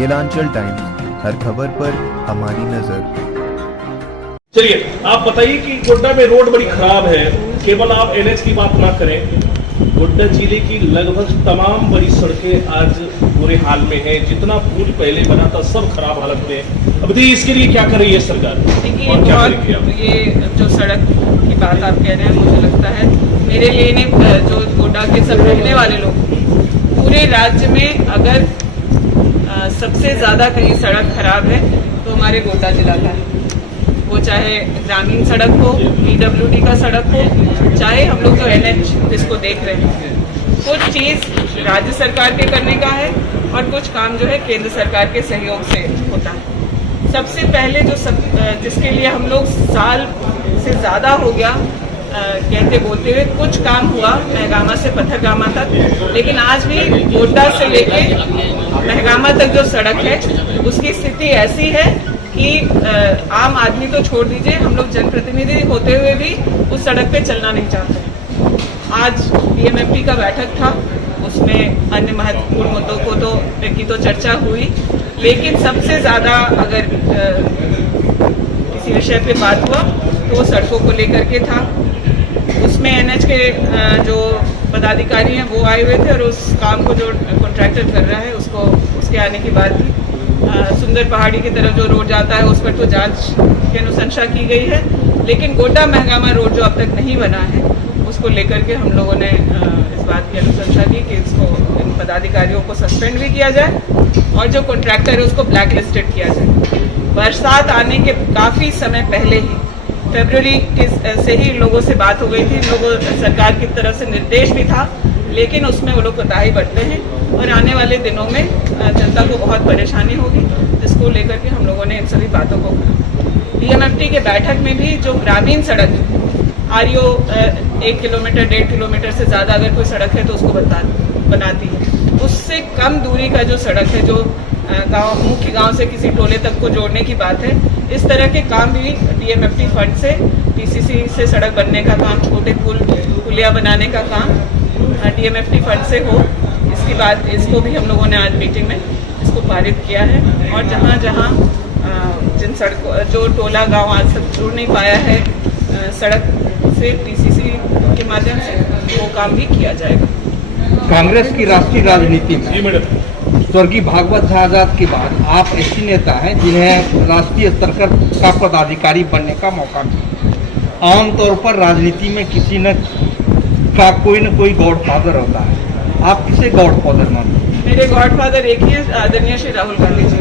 Kelanchal times, हर खबर पर हमारी नजर। चलिए आप बताइए कि गोड्डा में रोड बड़ी खराब है। केवल आप एनएच की बात ना करें, गोड्डा जिले की लगभग तमाम बड़ी सड़कें आज बुरे हाल में हैं। जितना पुल पहले बना था सब खराब हालत में है। अब देखिए इसके लिए क्या कर रही है सरकार और क्या करेगी आप? ये जो सड़क की बात आप कह रहे हैं, मुझे लगता है मेरे लिए नहीं, जो गोड्डा के सब रहने वाले लोग, पूरे राज्य में अगर सबसे ज्यादा कहीं सड़क खराब है तो हमारे गोड्डा जिला का है। वो चाहे ग्रामीण सड़क हो, पीडब्ल्यूडी का सड़क हो, चाहे हम लोग जो एनएच जिसको देख रहे हैं, कुछ चीज राज्य सरकार के करने का है और कुछ काम जो है केंद्र सरकार के सहयोग से होता है। सबसे पहले जिसके लिए हम लोग साल से ज्यादा हो गया कहते बोलते हुए कुछ काम हुआ महगामा से पत्थरगामा तक, लेकिन आज भी गोड्डा से लेके महगामा तक जो सड़क है उसकी स्थिति ऐसी है कि आम आदमी तो छोड़ दीजिए, हम लोग जनप्रतिनिधि होते हुए भी उस सड़क पे चलना नहीं चाहते। आज डीएमएफटी का बैठक था, उसमें अन्य महत्वपूर्ण मुद्दों की तो चर्चा हुई, लेकिन सबसे ज्यादा अगर किसी विषय पे बात हुआ तो वो सड़कों को लेकर के था। उसमें एनएच के जो पदाधिकारी हैं वो आए हुए थे और उस काम को जो कॉन्ट्रैक्टर कर रहा है उसके आने की बात थी। सुंदर पहाड़ी की तरफ जो रोड जाता है उस पर तो जांच की अनुशंसा की गई है, लेकिन गोड्डा महगामा रोड जो अब तक नहीं बना है उसको लेकर के हम लोगों ने इस बात की अनुशंसा की कि इन पदाधिकारियों को सस्पेंड भी किया जाए और जो कॉन्ट्रैक्टर है उसको ब्लैक लिस्टेड किया जाए। बरसात आने के काफी समय पहले ही फरवरी से ही लोगों से बात हो गई थी, लोगों सरकार की तरफ से निर्देश भी था, लेकिन उसमें वो लोग कोताही बरते हैं और आने वाले दिनों में जनता को बहुत परेशानी होगी, जिसको लेकर के हम लोगों ने इन सभी बातों को डीएमएफटी के बैठक में भी जो ग्रामीण सड़क आरईओ 1 किलोमीटर 1.5 किलोमीटर से ज़्यादा अगर कोई सड़क है तो उसको बनाती है। उससे कम दूरी का जो सड़क है, जो मुख्य गांव से किसी टोले तक को जोड़ने की बात है, इस तरह के काम भी डीएमएफटी फंड से, पीसीसी से सड़क बनने का काम, छोटे पुलिया बनाने का काम डीएमएफटी फंड से हो, इसकी बात, इसको भी हम लोगों ने आज मीटिंग में इसको पारित किया है। और जहाँ जहाँ जिन सड़कों जो टोला गांव आज तक जुड़ नहीं पाया है सड़क से पीसीसी के माध्यम से, वो काम भी किया जाएगा। कांग्रेस की राष्ट्रीय राजनीति में स्वर्गीय भागवत झा आजाद के बाद आप ऐसे नेता हैं जिन्हें राष्ट्रीय स्तर का पदाधिकारी बनने का मौका मिला। आमतौर पर राजनीति में किसी न का कोई न कोई गॉडफादर होता है, आप किसे गॉडफादर मानते हैं? मेरे गॉडफादर एक ही है, आदरणीय श्री राहुल गांधी जी।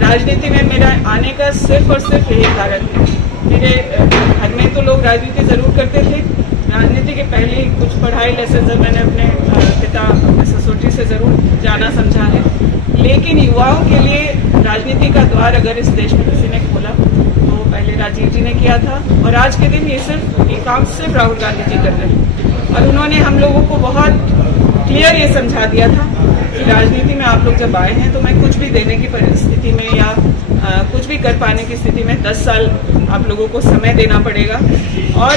राजनीति में मेरा आने का सिर्फ और सिर्फ यही कारण है। मेरे घर में तो लोग राजनीति जरूर करते थे, राजनीति के पहले कुछ पढ़ाई लेसन मैंने अपने पिता ससुर जी से जरूर जाना समझा है, लेकिन युवाओं के लिए राजनीति का द्वार अगर इस देश में किसी ने खोला तो पहले राजीव जी ने किया था, और आज के दिन ये काम सिर्फ राहुल गांधी जी कर रहे हैं। और उन्होंने हम लोगों को बहुत क्लियर ये समझा दिया था कि राजनीति में आप लोग जब आए हैं तो मैं कुछ भी देने की परिस्थिति में या कुछ भी कर पाने की स्थिति में 10 साल आप लोगों को समय देना पड़ेगा। और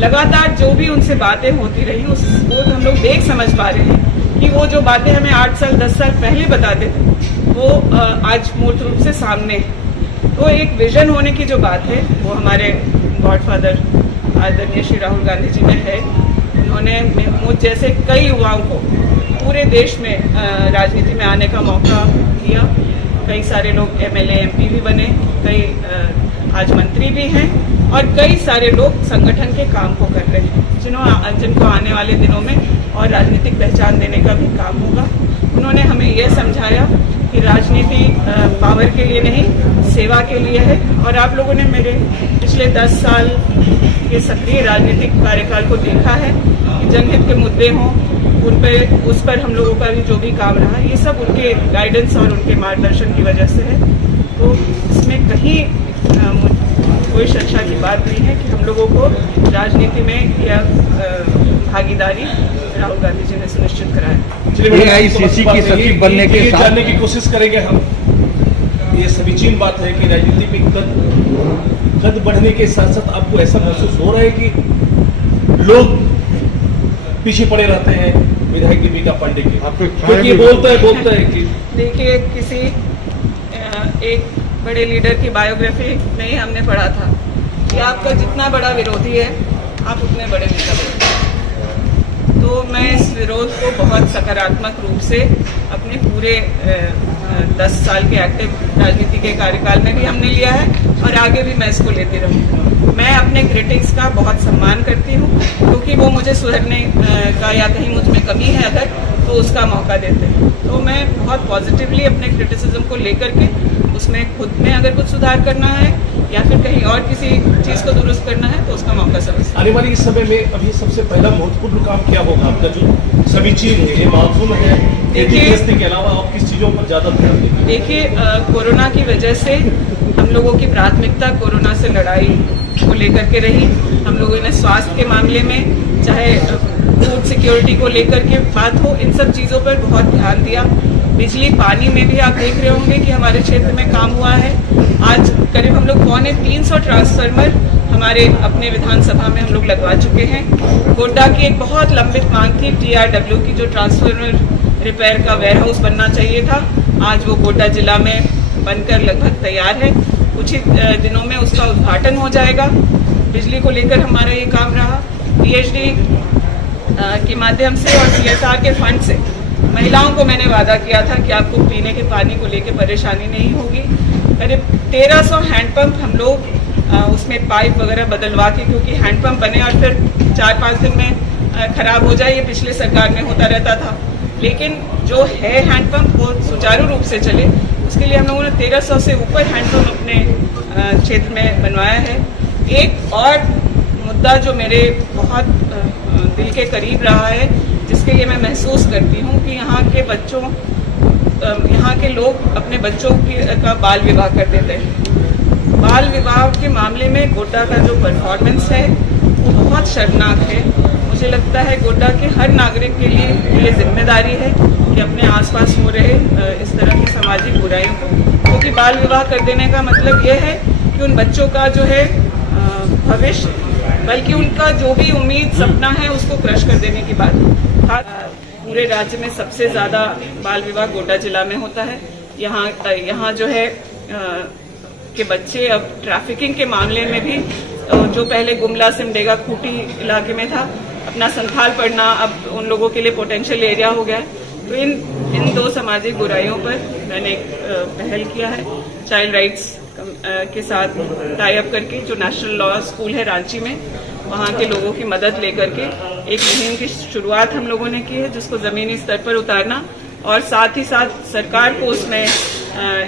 लगातार जो भी उनसे बातें होती रही वो हम लोग देख समझ पा रहे हैं कि वो जो बातें हमें 8 साल 10 साल पहले बताते थे वो आज मूर्त रूप से सामने है। तो एक विजन होने की जो बात है वो हमारे गॉडफादर आदरणीय श्री राहुल गांधी जी में है। उन्होंने मुझ जैसे कई युवाओं को पूरे देश में राजनीति में आने का मौका दिया। कई सारे लोग एमएलए एमपी भी बने, कई आज मंत्री भी हैं, और कई सारे लोग संगठन के काम को कर रहे हैं, जिनको आने वाले दिनों में और राजनीतिक पहचान देने का भी काम होगा। उन्होंने हमें यह समझाया कि राजनीति पावर के लिए नहीं, सेवा के लिए है। और आप लोगों ने मेरे पिछले 10 साल के सक्रिय राजनीतिक कार्यकाल को देखा है कि जनहित के मुद्दे हों, उस पर हम लोगों का भी जो भी काम रहा, ये सब उनके गाइडेंस और उनके मार्गदर्शन की वजह से है। तो इसमें कहीं कोई शंका की बात नहीं है कि हम लोगों को राजनीति में यह भागीदारी राहुल गांधी जी ने सुनिश्चित कराया। AICC की सचिव बनने के साथ जानने की कोशिश करेंगे हम। ये समीचीन बात है कि राजनीति में कद बढ़ने के साथ साथ आपको ऐसा महसूस हो रहा है कि लोग पीछे पड़े रहते हैं, विधायक दीपिका पांडे की, आपको क्योंकि बोलता है कि देखिए, किसी एक बड़े लीडर की बायोग्राफी नहीं हमने पढ़ा था कि आपका जितना बड़ा विरोधी है आप उतने बड़े नेता बने। तो मैं इस विरोध को बहुत सकारात्मक रूप से अपने पूरे 10 साल के एक्टिव राजनीति के कार्यकाल में भी हमने लिया है और आगे भी मैं इसको लेती रहूँगी। मैं अपने क्रिटिक्स का बहुत सम्मान करती हूँ, क्योंकि वो मुझे सुधरने का या कहीं मुझ में कमी है अगर तो उसका मौका देते हैं। तो मैं बहुत पॉजिटिवली अपने क्रिटिसिज्म को लेकर के उसमें खुद में अगर कुछ सुधार करना है या फिर कहीं और किसी चीज़ को दुरुस्त करना है तो उसका मौका समझता आने वाले इस समय में अभी सबसे पहला महत्वपूर्ण काम क्या होगा आपका, जो सभी चीज है, ये मानसून है, खेती के अलावा आप किस चीजों पर ज्यादा ध्यान देंगे? देखिए, कोरोना की वजह से हम लोगों की प्राथमिकता कोरोना से लड़ाई को लेकर के रही। हम लोगों ने स्वास्थ्य के मामले में, चाहे फूड सिक्योरिटी को लेकर के बात हो, इन सब चीज़ों पर बहुत ध्यान दिया। बिजली पानी में भी आप देख रहे होंगे कि हमारे क्षेत्र में काम हुआ है। आज करीब हम लोग 350 ट्रांसफार्मर हमारे अपने विधानसभा में हम लोग लगवा चुके हैं। गोड्डा की एक बहुत लंबित मांग थी TRW की, जो ट्रांसफार्मर रिपेयर का वेयर हाउस बनना चाहिए था। आज वो गोड्डा जिला में बनकर लगभग तैयार है। कुछ ही दिनों में उसका उद्घाटन हो जाएगा। बिजली को लेकर हमारा ये काम रहा। PhD के माध्यम से और CSR के फंड से महिलाओं को मैंने वादा किया था कि आपको पीने के पानी को लेकर परेशानी नहीं होगी। करीब 1300 हैंडपम्प हम लोग उसमें पाइप वगैरह बदलवा के, क्योंकि हैंडपम्प बने और फिर 4-5 दिन में खराब हो जाए, ये पिछले सरकार में होता रहता था। लेकिन जो है हैंडपम्प वो सुचारू रूप से चले, उसके लिए हम लोगों ने 1300 से ऊपर हैंडपम्प अपने क्षेत्र में बनवाया है। एक और मुद्दा जो मेरे बहुत दिल के करीब रहा है, जिसके लिए मैं महसूस करती हूँ कि यहाँ के लोग अपने बच्चों का बाल विवाह कर देते हैं। बाल विवाह के मामले में गोड्डा का जो परफॉर्मेंस है वो बहुत शर्मनाक है। मुझे लगता है गोड्डा के हर नागरिक के लिए ये जिम्मेदारी है कि अपने आसपास हो रहे इस तरह की सामाजिक बुराइयों को, क्योंकि बाल विवाह कर देने का मतलब ये है कि उन बच्चों का जो है भविष्य, बल्कि उनका जो भी उम्मीद सपना है उसको क्रश कर देने की बात। पूरे राज्य में सबसे ज़्यादा बाल विवाह गोड्डा जिला में होता है। यहाँ जो है के बच्चे अब ट्रैफिकिंग के मामले में भी, जो पहले गुमला सिमडेगा खूंटी इलाके में था, अपना संथाल पढ़ना अब उन लोगों के लिए पोटेंशियल एरिया हो गया है। तो इन दो सामाजिक बुराइयों पर मैंने एक पहल किया है चाइल्ड राइट्स के साथ टाई अप करके, जो नेशनल लॉ स्कूल है रांची में, वहाँ के लोगों की मदद लेकर के एक मुहिम की शुरुआत हम लोगों ने की है, जिसको ज़मीनी स्तर पर उतारना और साथ ही साथ सरकार को उसमें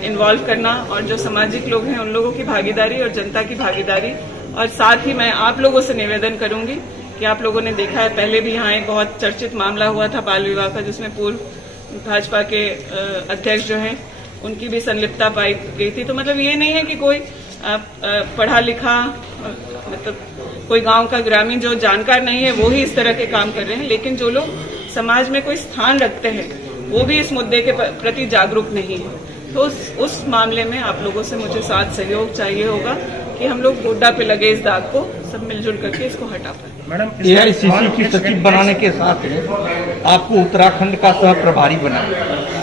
इन्वॉल्व करना, और जो सामाजिक लोग हैं उन लोगों की भागीदारी और जनता की भागीदारी। और साथ ही मैं आप लोगों से निवेदन करूंगी कि आप लोगों ने देखा है, पहले भी यहाँ एक बहुत चर्चित मामला हुआ था बाल विवाह का, जिसमें पूर्व भाजपा के अध्यक्ष जो हैं उनकी भी संलिप्तता पाई गई थी। तो मतलब ये नहीं है कि कोई पढ़ा लिखा, मतलब कोई गांव का ग्रामीण जो जानकार नहीं है वो ही इस तरह के काम कर रहे हैं, लेकिन जो लोग समाज में कोई स्थान रखते हैं वो भी इस मुद्दे के प्रति जागरूक नहीं है। तो उस मामले में आप लोगों से मुझे साथ सहयोग चाहिए होगा कि हम लोग गोड्डा पे लगे इस दाग को सब मिलजुल करके इसको हटा पाए। मैडम, AICC की सचिव बनाने के साथ में आपको उत्तराखंड का सह प्रभारी बनाया।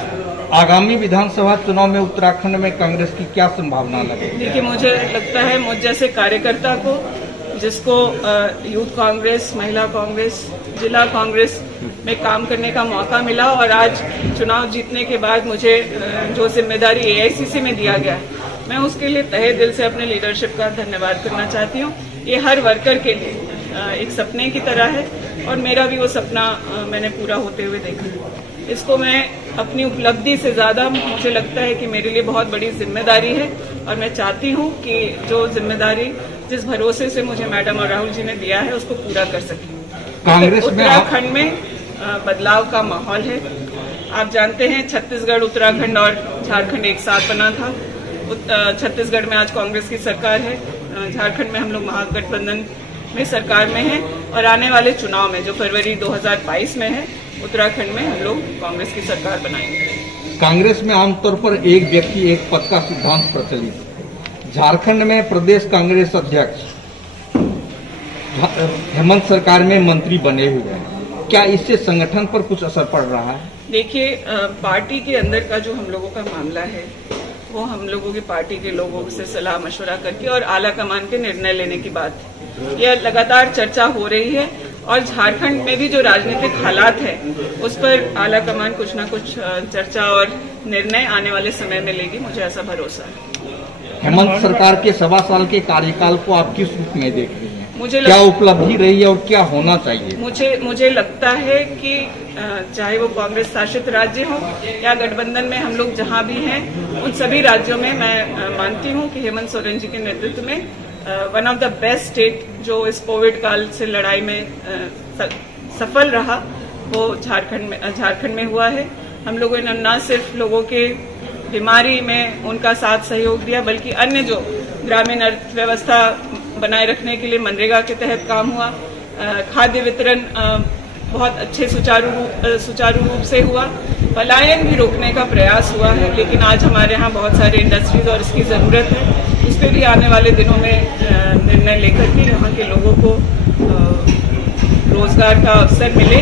आगामी विधानसभा चुनाव में उत्तराखंड में कांग्रेस की क्या संभावना लगे? देखिए, मुझे लगता है मुझ जैसे कार्यकर्ता को, जिसको यूथ कांग्रेस, महिला कांग्रेस, जिला कांग्रेस में काम करने का मौका मिला, और आज चुनाव जीतने के बाद मुझे जो जिम्मेदारी AICC में दिया गया है, मैं उसके लिए तहे दिल से अपने लीडरशिप का धन्यवाद करना चाहती हूँ। ये हर वर्कर के लिए एक सपने की तरह है, और मेरा भी वो सपना मैंने पूरा होते हुए देखा। इसको मैं अपनी उपलब्धि से ज़्यादा, मुझे लगता है कि मेरे लिए बहुत बड़ी जिम्मेदारी है, और मैं चाहती हूँ कि जो जिम्मेदारी, जिस भरोसे से मुझे मैडम और राहुल जी ने दिया है, उसको पूरा कर सकें। कांग्रेस में उत्तराखंड में बदलाव का माहौल है। आप जानते हैं छत्तीसगढ़, उत्तराखंड और झारखंड एक साथ बना था। छत्तीसगढ़ में आज कांग्रेस की सरकार है, झारखंड में हम लोग महागठबंधन में सरकार में हैं, और आने वाले चुनाव में जो फरवरी 2022 में है, उत्तराखंड में हम लोग कांग्रेस की सरकार बनाएंगे। कांग्रेस में आमतौर पर एक व्यक्ति एक पद का सिद्धांत प्रचलित है। झारखंड में प्रदेश कांग्रेस अध्यक्ष हेमंत सरकार में मंत्री बने हुए हैं। क्या इससे संगठन पर कुछ असर पड़ रहा है? देखिए, पार्टी के अंदर का जो हम लोगों का मामला है वो हम लोगों की पार्टी के लोगों से सलाह मशवरा करके और आला कमान के निर्णय लेने की बात है। यह लगातार चर्चा हो रही है और झारखंड में भी जो राजनीतिक हालात है उस पर आला कमान कुछ ना कुछ चर्चा और निर्णय आने वाले समय में लेगी, मुझे ऐसा भरोसा है। हेमंत सरकार के 1.25 साल के कार्यकाल को आप किस रूप में देख रही हैं? मुझे क्या उपलब्धि रही है और क्या होना चाहिए? मुझे लगता है कि चाहे वो कांग्रेस शासित राज्य हो या गठबंधन में हम लोग जहां भी हैं, उन सभी राज्यों में मैं मानती हूं कि हेमंत सोरेन जी के नेतृत्व में one of the best state जो इस कोविड काल से लड़ाई में सफल रहा वो झारखंड में हुआ है। हम लोगों ने न सिर्फ लोगों के बीमारी में उनका साथ सहयोग दिया, बल्कि अन्य जो ग्रामीण अर्थव्यवस्था बनाए रखने के लिए मनरेगा के तहत काम हुआ, खाद्य वितरण बहुत अच्छे सुचारू रूप से हुआ, पलायन भी रोकने का प्रयास हुआ है। लेकिन आज हमारे यहाँ बहुत सारे इंडस्ट्रीज और इसकी ज़रूरत है, उस पर भी आने वाले दिनों में निर्णय लेकर के यहाँ के लोगों को रोजगार का अवसर मिले।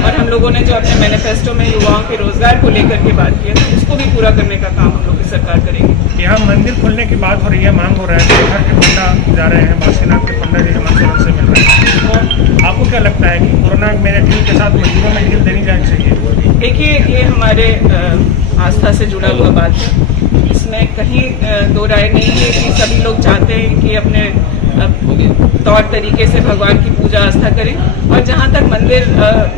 और हम लोगों ने जो अपने मैनिफेस्टो में युवाओं के रोजगार को लेकर के बात की है, उसको भी पूरा करने का काम हम लोग की सरकार करेगी। यहाँ मंदिर खुलने की बात हो रही है, मांग हो रहा है, घर के पंडा जा रहे हैं, बासीनाथ के पंडा जी हेमंत सोरेन से मिल रहे हैं, तो आपको क्या लगता है कि कोरोना मेरे ढील के साथ मजदूरों में ढील देनी जानी चाहिए? देखिए, ये हमारे आस्था से जुड़ा हुआ बात है, इसमें कहीं दो राय नहीं है कि सभी लोग चाहते हैं कि अपने तौर तरीके से भगवान की पूजा आस्था करें। और जहाँ तक मंदिर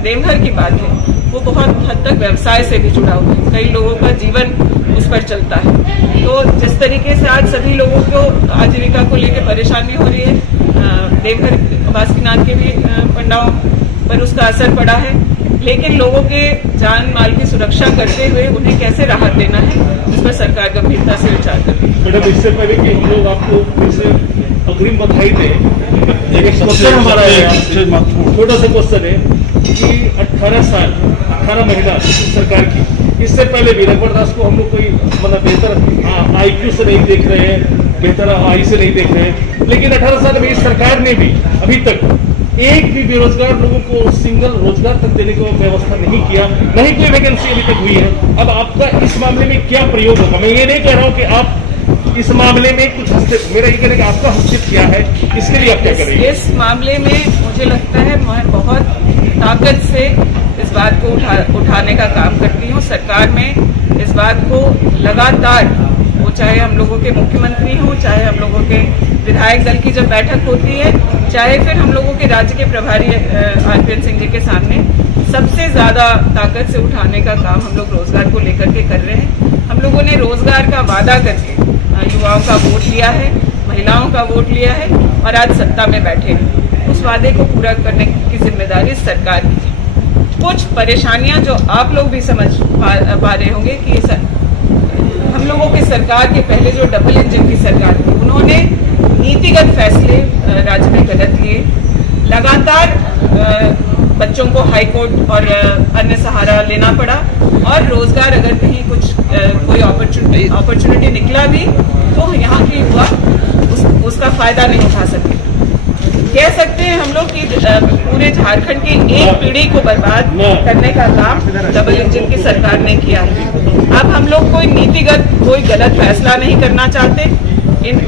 देवघर की बात है, वो बहुत हद तक व्यवसाय से भी जुड़ा हुआ है, कई लोगों का जीवन उस पर चलता है। तो जिस तरीके से आज सभी लोगों को आजीविका को लेकर परेशानी हो रही है, देवघर बासुकीनाथ के भी पंडाओं पर उसका असर पड़ा है। लेकिन लोगों के जान माल की सुरक्षा करते हुए उन्हें कैसे राहत देना है, इस पर सरकार गंभीरता से विचार कर रही है। मैडम, इससे पहले कि हम लोग आपको फिर से अग्रिम बधाई दें, एक क्वेश्चन हमारा छोटा सा क्वेश्चन है कि 18 महीना सरकार की, इससे पहले भी रघुवर दास को हम लोग कोई मतलब बेहतर IQ से नहीं देख रहे हैं, बेहतर आई से नहीं देख रहे हैं, लेकिन 18 साल में इस सरकार ने भी अभी तक एक भी बेरोजगार लोगों को सिंगल रोजगार तक देने की व्यवस्था नहीं किया, नहीं कोई वैकेंसी अभी तक हुई है। अब आपका इस मामले में क्या प्रयोग होगा? मैं ये नहीं कह रहा हूँ कि आप इस मामले में कुछ हस्तक्षेप, मेरा ये कहना कि आपका हस्तक्षेप क्या है, इसके लिए आप क्या करेंगे? इस मामले में मुझे लगता है मैं बहुत ताकत से इस बात को उठाने का काम करती हूँ। सरकार में इस बात को लगातार, वो चाहे हम लोगों के मुख्यमंत्री हों, चाहे हम लोगों के विधायक दल की जब बैठक होती है, चाहे फिर हम लोगों के राज्य के प्रभारी RPN सिंह जी के सामने, सबसे ज्यादा ताकत से उठाने का काम हम लोग रोजगार को लेकर के कर रहे हैं। हम लोगों ने रोजगार का वादा करके युवाओं का वोट लिया है, महिलाओं का वोट लिया है और आज सत्ता में बैठे हैं। उस वादे को पूरा करने की जिम्मेदारी सरकार की है। कुछ परेशानियां जो आप लोग भी समझ पा रहे होंगे कि हम लोगों की सरकार के पहले जो डबल इंजन की सरकार थी, उन्होंने नीतिगत फैसले राज्य में गलत लिए। लगातार बच्चों को हाई कोर्ट और अन्य सहारा लेना पड़ा और रोजगार अगर कहीं कुछ कोई अपॉर्चुनिटी निकला भी तो यहाँ के युवा उसका फायदा नहीं उठा सके। कह सकते हैं हम लोग कि पूरे झारखंड की एक पीढ़ी को बर्बाद करने का काम डबल इंजन की सरकार ने किया है। अब हम लोग कोई नीतिगत कोई गलत फैसला नहीं करना चाहते।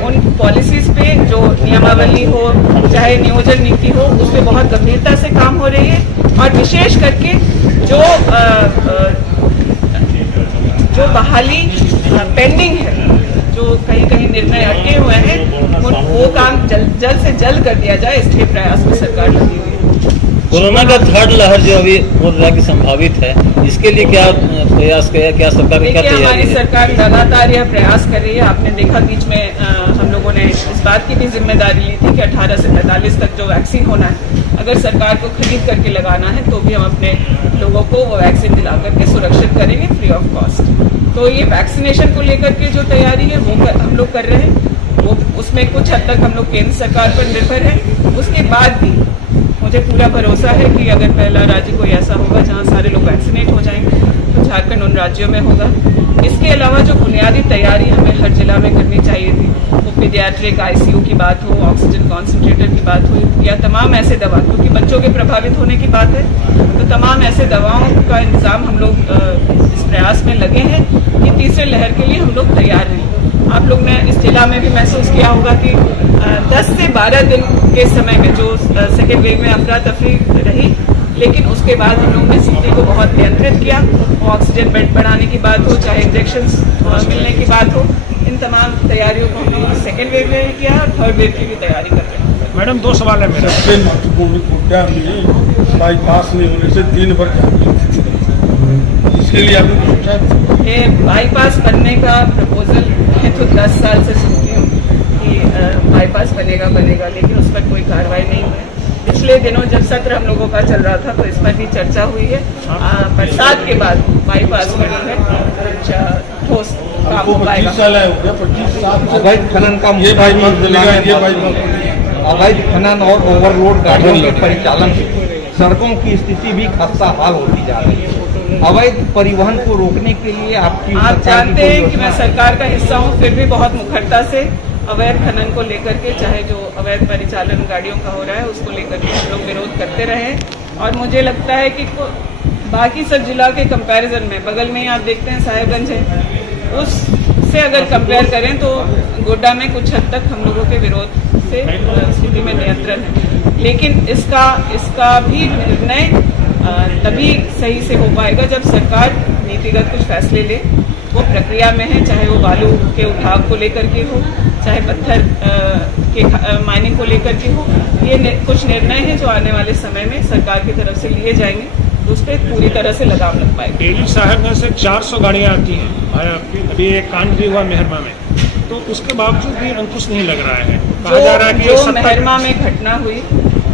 उन पॉलिसीज पे जो नियमावली हो, चाहे नियोजन नीति हो, उस पर बहुत गंभीरता से काम हो रही है। और विशेष करके जो बहाली पेंडिंग है, जो कहीं कहीं निर्णय अटके हुए हैं, वो काम जल्द से जल्द कर दिया जाए, इसके प्रयास में सरकार लगी हुई है। कोरोना का थर्ड लहर जो अभी हो रहा की संभावित है, इसके लिए क्या प्रयास किया, क्या सरकार की क्या तैयारी है? हमारी सरकार लगातार यह प्रयास कर रही है। आपने देखा बीच में हम लोगों ने इस बात की भी जिम्मेदारी ली थी कि 18 से 45 तक जो वैक्सीन होना है, अगर सरकार को खरीद करके लगाना है तो भी हम अपने लोगों को वो वैक्सीन दिला करके सुरक्षित करेंगे फ्री ऑफ कॉस्ट। तो ये वैक्सीनेशन को लेकर के जो तैयारी है वो हम लोग कर रहे हैं। वो उसमें कुछ हद तक हम लोग केंद्र सरकार पर निर्भर है। उसके बाद भी मुझे पूरा भरोसा है कि अगर पहला राज्य कोई ऐसा होगा जहां सारे लोग वैक्सीनेट हो जाएंगे तो झारखंड उन राज्यों में होगा। इसके अलावा जो बुनियादी तैयारी हमें हर जिला में करनी चाहिए थी, वो पीडियाट्रिक ICU की बात हो, ऑक्सीजन कॉन्सेंट्रेटर की बात हो, या तमाम ऐसे दवा, क्योंकि बच्चों के प्रभावित होने की बात है, तो तमाम ऐसे दवाओं का इंतजाम हम लोग इस प्रयास में लगे हैं कि तीसरे लहर के लिए हम लोग तैयार हैं। आप लोग ने इस जिला में भी महसूस किया होगा कि 10 से 12 दिन के समय में जो सेकेंड वेव में अफरा तफरी रही, लेकिन उसके बाद हम लोगों ने स्थिति को बहुत नियंत्रित किया। ऑक्सीजन बेड बढ़ाने की बात हो, चाहे इंजेक्शंस मिलने की बात हो, इन तमाम तैयारियों को हम लोगों सेकेंड वेव में किया और थर्ड वेव की भी तैयारी कर रहे हैं। मैडम 2 सवाल है मेरा। सबसे महत्वपूर्ण गोड्डा में बाईपास नहीं होने से दिन भर इसके लिए आपने सोचा? ये बाईपास बनने का प्रपोजल मैं तो 10 साल से सुनती हूँ कि बाईपास बनेगा, लेकिन उस पर कोई कार्रवाई नहीं हुई। पिछले दिनों जब सत्र हम लोगों का चल रहा था तो इस पर भी चर्चा हुई है। बरसात के बाद बाईपास पर जो है ठोस काम हो पाएगा। 25 साल हो गया, 25 साल से अवैध खनन का ये बाईपास बनेगा, ये बाईपास बनेगा। अवैध खनन और ओवरलोड गाड़ियों के परिचालन से सड़कों की स्थिति भी खस्ता हाल होती जा रही है। अवैध परिवहन को रोकने के लिए आप जानते हैं कि मैं सरकार का हिस्सा हूँ, फिर भी बहुत मुखरता से अवैध खनन को लेकर के, चाहे जो अवैध परिचालन गाड़ियों का हो रहा है उसको लेकर के हम लोग विरोध करते रहे। और मुझे लगता है कि बाकी सब जिला के कंपैरिजन में बगल में ही आप देखते हैं साहेबगंज है, उससे अगर कंपेयर करें तो गोड्डा में कुछ हद तक हम लोगों के विरोध से स्थिति में नियंत्रण है। लेकिन इसका भी निर्णय तभी सही से हो पाएगा जब सरकार नीतिगत कुछ फैसले ले। वो प्रक्रिया में है, चाहे वो बालू के उठाव को लेकर के हो, चाहे पत्थर के माइनिंग को लेकर के हो। ये कुछ निर्णय हैं जो आने वाले समय में सरकार की तरफ से लिए जाएंगे, तो उस पर पूरी तरह से लगाम लग पाएगी। डेली साहेबगंज से 400 गाड़ियाँ आती हैं। अभी एक कांड भी हुआ मेहरमा में, तो उसके बावजूद भी अंकुश नहीं लग रहा है। कहा जा रहा है कि जो मेहरमा में घटना हुई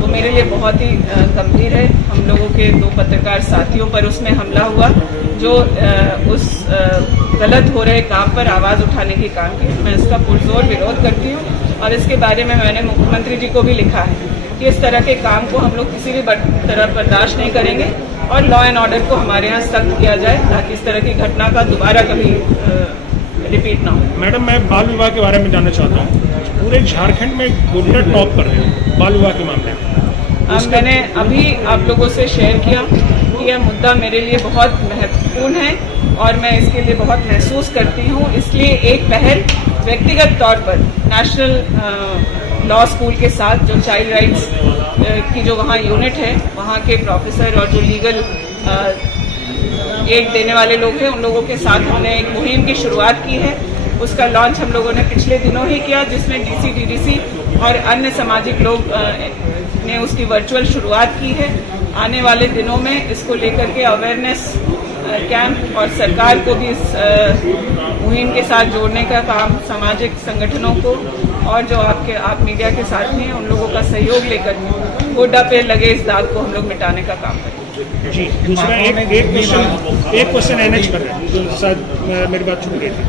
वो मेरे लिए बहुत ही गंभीर है। हम लोगों के 2 पत्रकार साथियों पर उसमें हमला हुआ, जो उस गलत हो रहे काम पर आवाज़ उठाने की काम की। मैं इसका पुरजोर विरोध करती हूँ और इसके बारे में मैंने मुख्यमंत्री जी को भी लिखा है कि इस तरह के काम को हम लोग किसी भी तरह बर्दाश्त नहीं करेंगे और लॉ एंड ऑर्डर को हमारे यहाँ सख्त किया जाए ताकि इस तरह की घटना का दोबारा कभी रिपीट ना हो। मैडम, मैं बाल विवाह के बारे में जानना चाहता हूँ। पूरे झारखंड में गोड्डा टॉप कर रहे हैं बाल विवाह के मामले में। मैंने अभी आप लोगों से शेयर किया कि यह मुद्दा मेरे लिए बहुत महत्वपूर्ण है और मैं इसके लिए बहुत महसूस करती हूँ। इसलिए एक पहल व्यक्तिगत तौर पर नेशनल लॉ स्कूल के साथ, जो चाइल्ड राइट्स की जो वहाँ यूनिट है, वहाँ के प्रोफेसर और जो लीगल एड देने वाले लोग हैं, उन लोगों के साथ हमने एक मुहिम की शुरुआत की है। उसका लॉन्च हम लोगों ने पिछले दिनों ही किया, जिसमें DC, DDC और अन्य सामाजिक लोग ने उसकी वर्चुअल शुरुआत की है। आने वाले दिनों में इसको लेकर के अवेयरनेस कैंप और सरकार को भी इस मुहिम के साथ जोड़ने का काम, सामाजिक संगठनों को और जो आप मीडिया के साथ हैं उन लोगों का सहयोग लेकर गोड्डा पे लगे इस दाग को हम लोग मिटाने का काम करें। जी, दूसरा एक क्वेश्चन NH पर है, शायद मेरी बात छूट गई थी।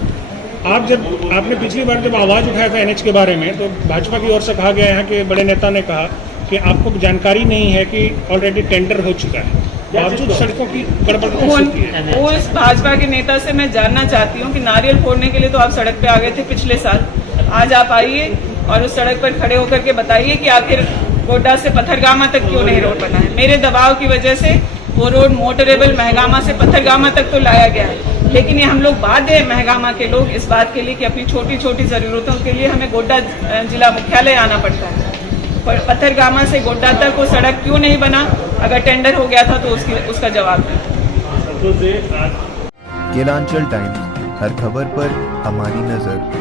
आपने पिछली बार जब आवाज़ उठाया था NH के बारे में, तो भाजपा की ओर से कहा गया है कि बड़े नेता ने कहा कि आपको जानकारी नहीं है कि ऑलरेडी टेंडर हो चुका है, बावजूद सड़कों की गड़बड़ हो सकती है। वो इस भाजपा के नेता से मैं जानना चाहती हूँ कि नारियल फोड़ने के लिए तो आप सड़क पे आ गए थे पिछले साल, आज आप आइए और उस सड़क पर खड़े होकर के बताइए कि आखिर गोड्डा से पत्थरगामा तक क्यों नहीं रोड बना है। मेरे दबाव की वजह से वो रोड मोटरेबल महगामा से पत्थरगामा तक तो लाया गया है, लेकिन ये हम लोग बाध्य है महगामा के लोग इस बात के लिए कि अपनी छोटी छोटी ज़रूरतों के लिए हमें गोड्डा जिला मुख्यालय आना पड़ता है। पर पत्थरगामा से गोड्डा तक वो सड़क क्यों नहीं बना? अगर टेंडर हो गया था तो उसका जवाब दें। केलांचल टाइम्स, हर खबर पर हमारी नजर।